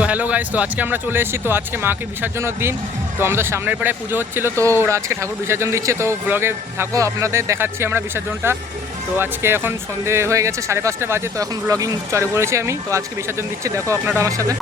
তো hello guys, তো আজকে আমরা চলে এসেছি। তো আজকে মাকে বিসর্জনের দিন। তো আমাদের সামনের পাড়ায় পুজো হচ্ছিল, তো ওরা আজকে ঠাকুর বিসর্জন দিচ্ছে। তো ব্লগে থাকো, আপনাদের দেখাচ্ছি আমরা বিসর্জনটা। তো আজকে এখন সন্ধে হয়ে গেছে, 5:30 বাজে। তো এখন ব্লগিং চলে পড়েছি আমি। তো আজকে বিসর্জন দিচ্ছে, দেখো আপনারা আমার সাথে।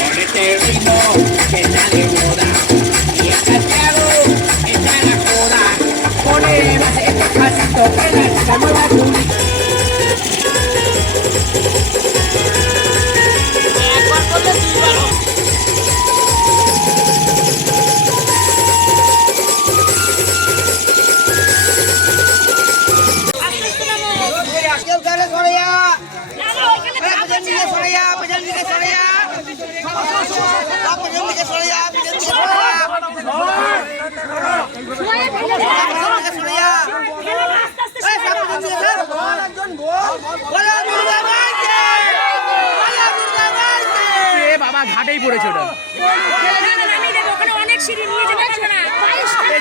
Con este ritmo que está de moda y el castigo está en la coda. Pone más este pasito que la chica mueva tu. বাবা ঘাটেই পড়েছে ওটা। অনেক সিঁড়ি নিয়ে যেতে পারবে না,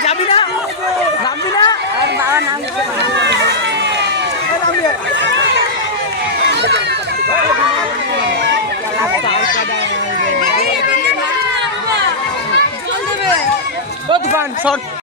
যাবি না, নামবি না। আর বাবা নাম ও তুফান শর্ট।